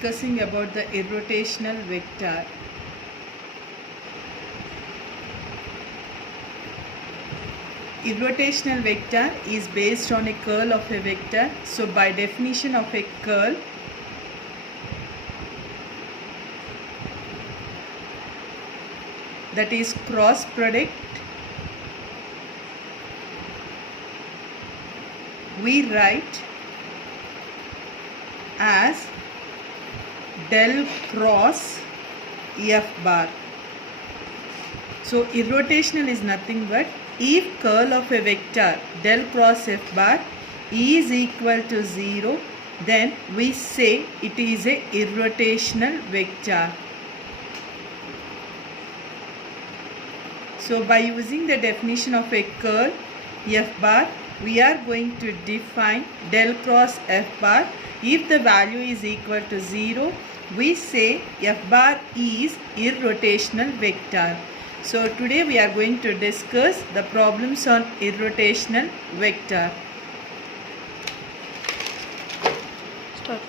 discussing about the irrotational vector. Irrotational vector is based on a curl of a vector. So by definition of a curl, that is cross product, we write as del cross f bar. So irrotational is nothing but if curl of a vector del cross f bar is equal to 0, then we say it is a irrotational vector. So by using the definition of a curl f bar, we are going to define del cross f bar. If the value is equal to 0, we say f bar is irrotational vector. So today we are going to discuss the problems on irrotational vector. Start.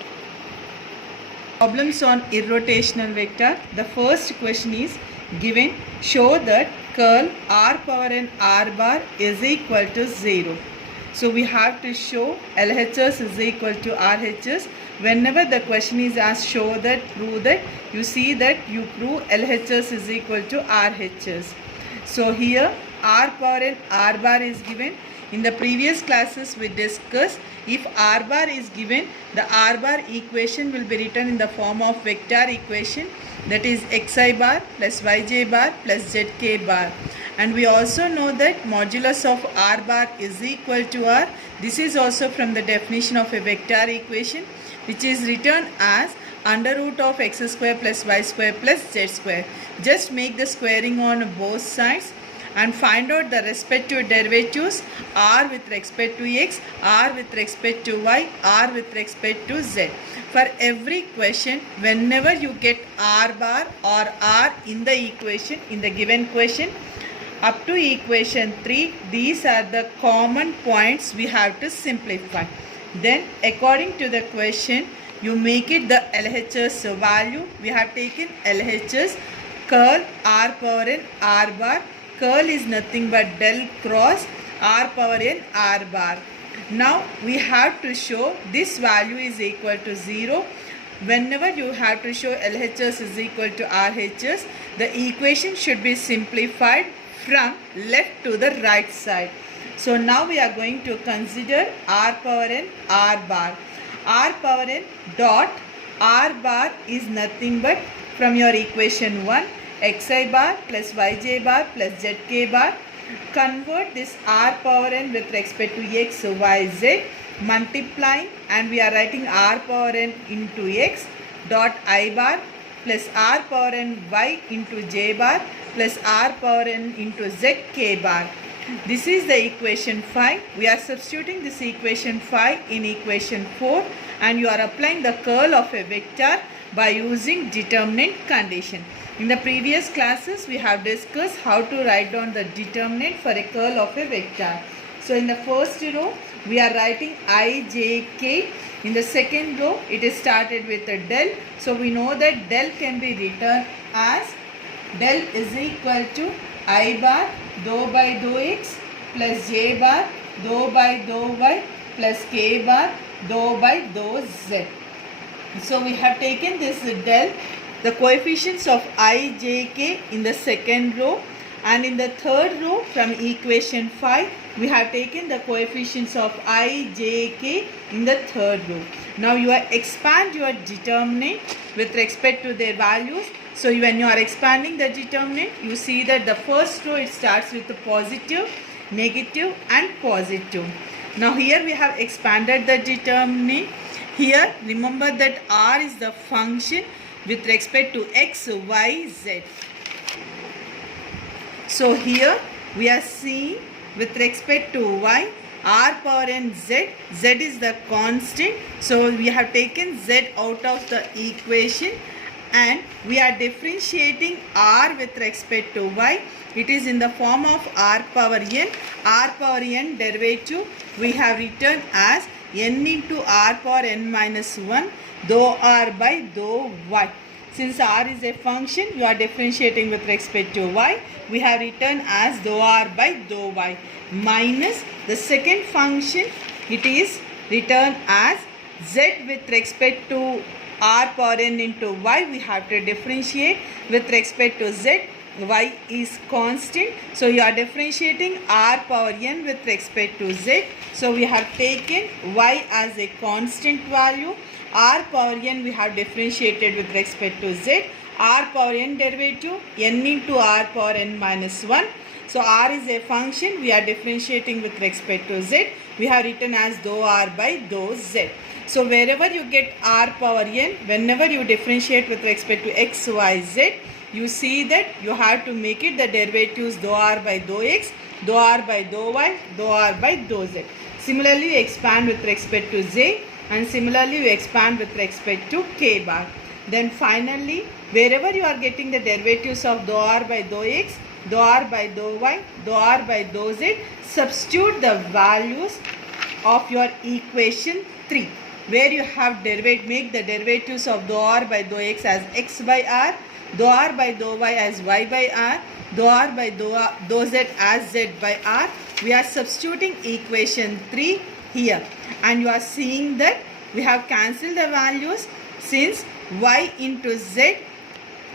Problems on irrotational vector. The first question is given, show that curl r power n r bar is equal to 0. So we have to show LHS is equal to RHS. Whenever the question is asked, show that, prove that, you see that you prove LHS is equal to RHS. So here r power n r bar is given. In the previous classes we discussed, if r bar is given, the r bar equation will be written in the form of vector equation, that is xi bar plus yj bar plus zk bar. And we also know that modulus of r bar is equal to r. This is also from the definition of a vector equation, which is written as under root of x square plus y square plus z square. Just make the squaring on both sides and find out the respective derivatives, r with respect to x, r with respect to y, r with respect to z. For every question, whenever you get r bar or r in the equation, in the given question, up to equation 3, these are the common points we have to simplify. Then according to the question, you make it the LHS value. We have taken LHS curl r power n r bar. Curl is nothing but del cross r power n r bar. Now we have to show this value is equal to 0. Whenever you have to show LHS is equal to RHS, the equation should be simplified from left to the right side. So now we are going to consider r power n r bar. R power n dot r bar is nothing but from your equation 1, xi bar plus yj bar plus zk bar. Convert this r power n with respect to x, y, z, multiplying, and we are writing r power n into x dot I bar plus r power n y into j bar plus r power n into zk bar. This is the equation 5. We are substituting this equation 5 in equation 4, and you are applying the curl of a vector by using determinant condition. In the previous classes, we have discussed how to write down the determinant for a curl of a vector. So in the first row, we are writing I, j, k. In the second row, it is started with a del. So we know that del can be written as del is equal to I bar dou by dou x plus j bar dou by dou y plus k bar dou by dou z. So we have taken this del, the coefficients of I, j, k in the second row, and in the third row from equation 5 we have taken the coefficients of I, j, k in the third row. Now you are expand your determinant with respect to their values. So when you are expanding the determinant, you see that the first row it starts with the positive, negative and positive. Now here we have expanded the determinant. Here remember that r is the function with respect to x, y, z. So here we are seeing with respect to y, r power n z, z is the constant. So we have taken z out of the equation and we are differentiating r with respect to y. It is in the form of r power n. R power n derivative we have written as n into r power n minus 1 dou r by dou y. Since r is a function, you are differentiating with respect to y. We have written as dou r by dou y minus the second function. It is written as z with respect to r power n into y. We have to differentiate with respect to z. Y is constant, so you are differentiating r power n with respect to z. So we have taken y as a constant value, r power n we have differentiated with respect to z, r power n derivative n into r power n minus 1. So r is a function, we are differentiating with respect to z. We have written as dou r by dou z. So wherever you get r power n, whenever you differentiate with respect to x, y, z, you see that you have to make it the derivatives dou r by dou x, dou r by dou y, dou r by dou z. Similarly, you expand with respect to z, and similarly you expand with respect to k bar. Then finally, wherever you are getting the derivatives of dou r by dou x, dou r by dou y, dou r by dou z, substitute the values of your equation 3, where you have make the derivatives of dou r by dou x as x by r, dou r by dou y as y by r, dou r by dou z as z by r. We are substituting equation 3 here, and you are seeing that we have cancelled the values, since y into z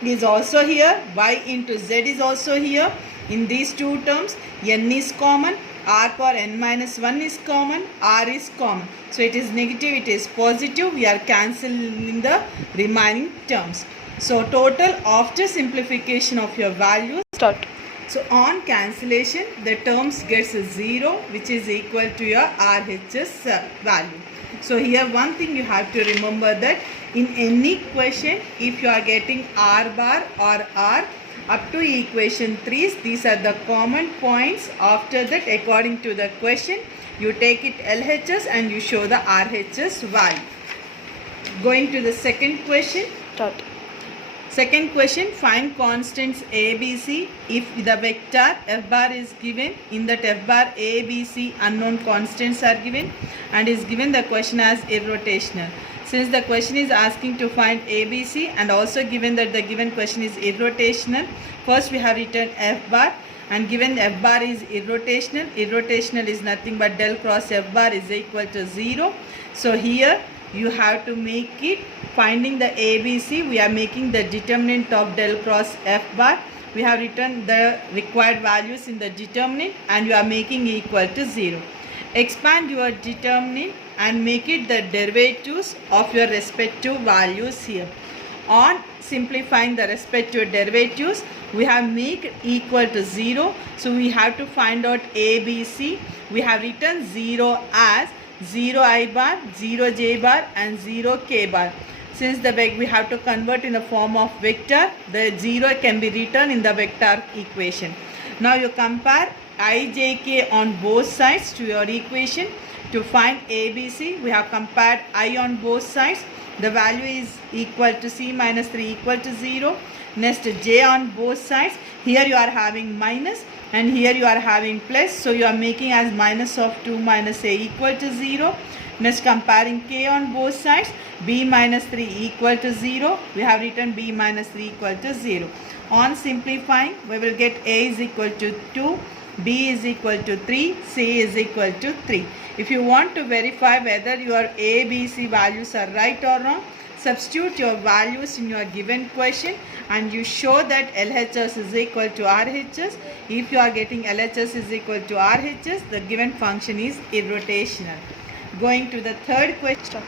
is also here, y into z is also here. In these two terms, n is common, r power n minus 1 is common, r is common. So it is negative, it is positive. We are cancelling the remaining terms. So total after simplification of your values. Start. So on cancellation, the terms gets 0, which is equal to your RHS value. So here one thing you have to remember, that in any question, if you are getting r bar or r up to equation 3, these are the common points. After that, according to the question, you take it LHS and you show the RHS value. Going to the second question. Start. Second question, find constants a, b, c if the vector f bar is given. In that f bar a, b, c unknown constants are given, and is given the question as irrotational. Since the question is asking to find a, b, c, and also given that the given question is irrotational, first we have written f bar, and given f bar is irrotational. Irrotational is nothing but del cross f bar is equal to 0. So here you have to make it, finding the ABC, we are making the determinant of del cross f bar. We have written the required values in the determinant, and you are making equal to 0. Expand your determinant and make it the derivatives of your respective values here. On simplifying the respective derivatives, we have make equal to 0. So we have to find out ABC. We have written 0 as 0 I bar, 0 j bar, and 0 k bar. Since the we have to convert in the form of vector, the 0 can be written in the vector equation. Now you compare I, j, k on both sides to your equation. To find ABC, we have compared I on both sides. The value is equal to c minus 3 equal to 0. Next j on both sides. Here you are having minus, and here you are having plus, so you are making as minus of 2 minus a equal to 0. Next comparing k on both sides, b minus 3 equal to 0. We have written b minus 3 equal to 0. On simplifying, we will get a is equal to 2, b is equal to 3, c is equal to 3. If you want to verify whether your a, b, c values are right or wrong, substitute your values in your given question, and you show that LHS is equal to RHS. If you are getting LHS is equal to RHS, the given function is irrotational. Going to the third question.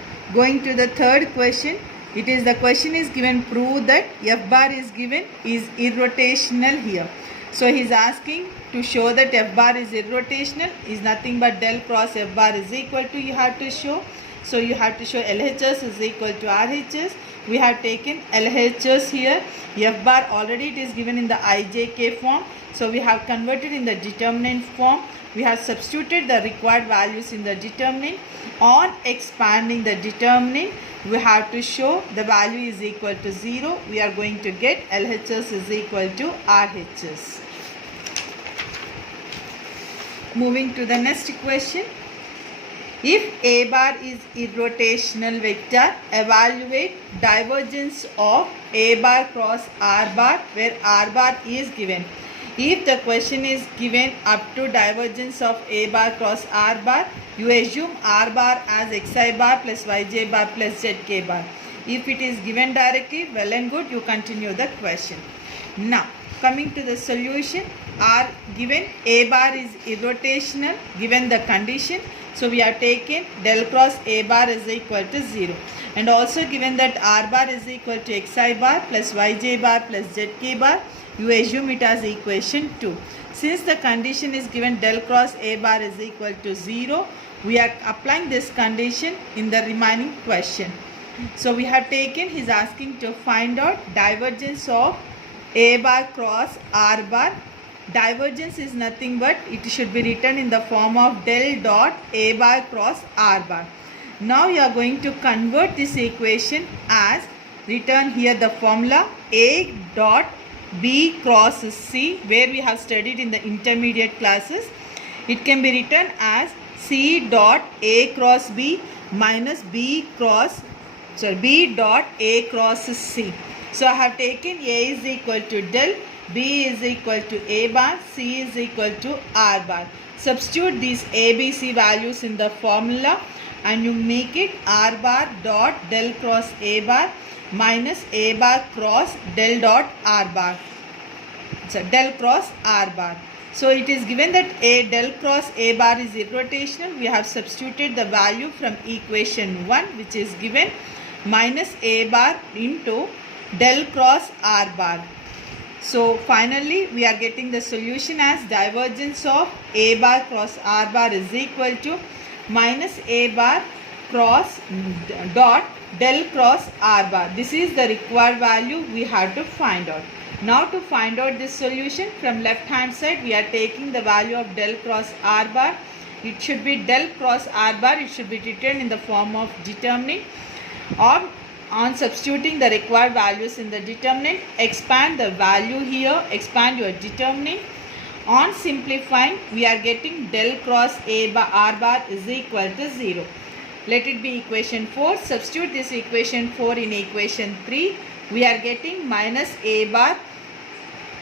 It is the question is given, prove that f bar is given is irrotational here. So he is asking to show that f bar is irrotational, is nothing but del cross f bar is equal to, you have to show. So you have to show LHS is equal to RHS. We have taken LHS here. F bar already it is given in the IJK form. So we have converted in the determinant form. We have substituted the required values in the determinant. On expanding the determinant, we have to show the value is equal to 0. We are going to get LHS is equal to RHS. Moving to the next question. If A bar is irrotational vector, evaluate divergence of A bar cross R bar where R bar is given. If the question is given up to divergence of A bar cross R bar, you assume R bar as Xi bar plus Yj bar plus Zk bar. If it is given directly, well and good, you continue the question. Now, coming to the solution, R given A bar is irrotational, given the condition. So, we have taken del cross A bar is equal to 0. And also given that R bar is equal to Xi bar plus Yj bar plus Zk bar, you assume it as equation 2. Since the condition is given del cross A bar is equal to 0, we are applying this condition in the remaining question. So, we have taken, he is asking to find out divergence of A bar cross R bar. Divergence is nothing but it should be written in the form of del dot A bar cross R bar. Now you are going to convert this equation as written here the formula A dot B cross C, where we have studied in the intermediate classes. It can be written as C dot A cross B minus B dot A cross C. So I have taken A is equal to del, B is equal to A bar, C is equal to R bar. Substitute these A, B, C values in the formula and you make it R bar dot del cross A bar minus A bar cross del dot R bar. So del cross R bar. So it is given that A del cross A bar is irrotational. We have substituted the value from equation 1, which is given minus A bar into del cross R bar. So finally we are getting the solution as divergence of A bar cross R bar is equal to minus A bar cross dot del cross R bar. This is the required value we have to find out. Now to find out this solution, from left hand side we are taking the value of del cross R bar. It should be del cross R bar. It should be written in the form of determining, or on substituting the required values in the determinant, expand the value here, expand your determining. On simplifying, we are getting del cross A bar R bar is equal to 0. Let it be equation 4. Substitute this equation 4 in equation 3. We are getting minus A bar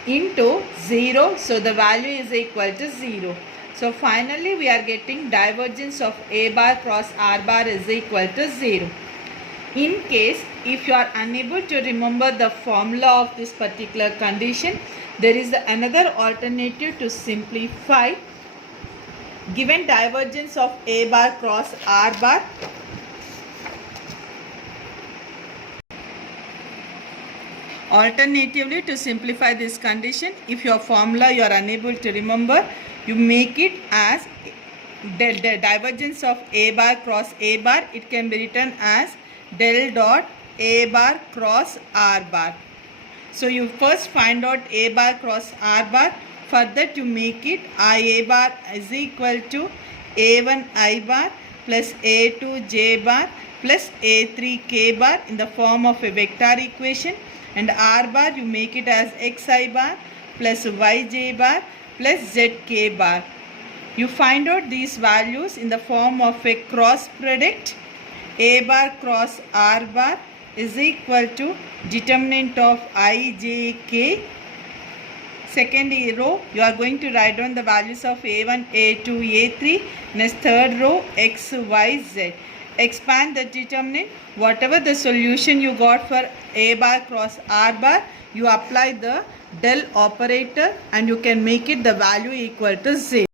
into 0. So the value is equal to 0. So finally we are getting divergence of A bar cross R bar is equal to 0. In case if you are unable to remember the formula of this particular condition, there is another alternative to simplify. Given divergence of A bar cross R bar, alternatively to simplify this condition, if your formula you are unable to remember, you make it as the divergence of A bar cross A bar. It can be written as del dot A bar cross R bar. So you first find out A bar cross R bar. For that you make it I A bar is equal to A1 I bar plus A2 J bar plus A3 K bar in the form of a vector equation, and R bar you make it as Xi bar plus Yj bar plus Zk bar. You find out these values in the form of a cross product. A bar cross R bar is equal to determinant of I, J, K. Second row, you are going to write down the values of A1, A2, A3. Next third row, X, Y, Z. Expand the determinant. Whatever the solution you got for A bar cross R bar, you apply the del operator and you can make it the value equal to 0.